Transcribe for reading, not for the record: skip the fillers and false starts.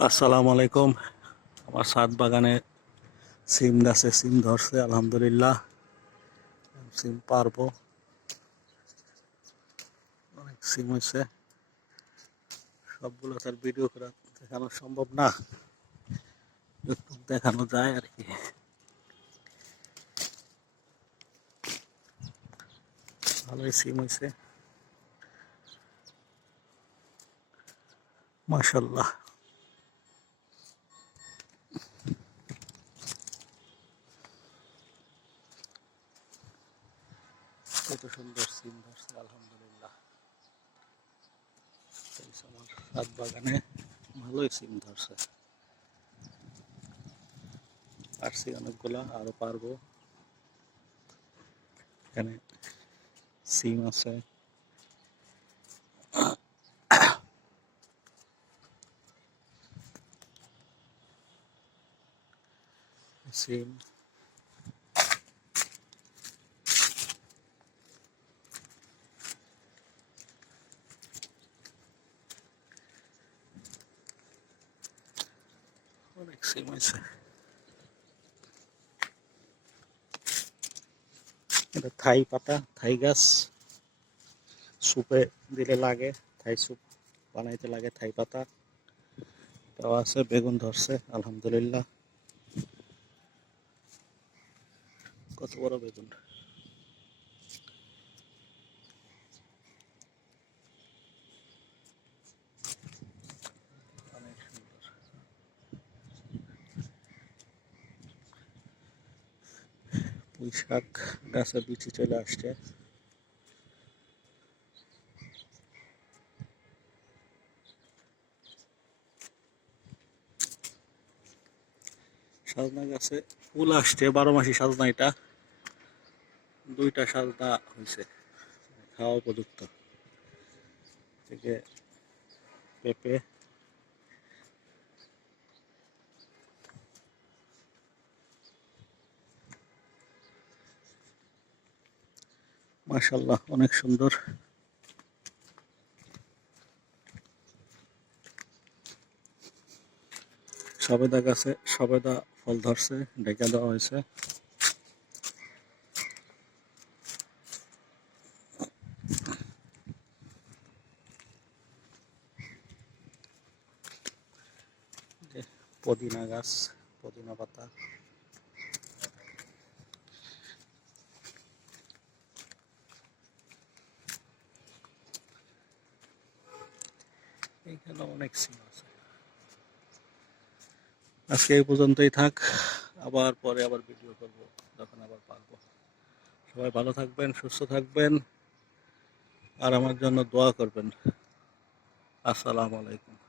আসসালামু আলাইকুম। আমার ছাদ বাগানে সিম গাছে সিম ধরছে, আলহামদুলিল্লাহ। সিম পারবো, অনেক সিম হয়েছে। সবগুলো তার ভিডিও করে দেখানো সম্ভব না, একটু দেখানো যায় আর কি। ভালোই সিম হয়েছে, মাশাল্লাহ। কত সুন্দর সিম ধরছে, আলহামদুলিল্লাহ। আমার ছাদ বাগানে ভালোই সিম ধরছে, পারছি অনেকগুলা, আরো পারবো। এখানে সিম আছে, সিম অনেক সিম হয়েছে। এটা থাই পাতা, থাই গাছ, সুপে দিলে লাগে, থাই স্যুপ বানাইতে লাগে। থাই পাতা দেওয়া আছে, বেগুন ধরছে, আলহামদুলিল্লাহ। কত বড় বেগুন! অনেক সুন্দর। পুঁই শাক গাছের বিচি চলে আসছে। সজনা গাছে ফুল আসছে, 12 মাসি সজনা। এটা দুইটা সজনা হয়েছে, খাওয়া উপযুক্ত। থেকে পেঁপে, মাশাল্লাহ, অনেক সুন্দর। সবেদা গাছে সবেদা ফল ধরছে, ঢেকে দেওয়া হয়েছে। পুদিনা গাছ, পুদিনা পাতা, এইখানে অনেক সিম আছে। আজকে এই পর্যন্তই থাক, আবার পরে ভিডিও করব যখন আবার পারবো। সবাই ভালো থাকবেন, সুস্থ থাকবেন, আর আমার জন্য দোয়া করবেন। আসসালামু আলাইকুম।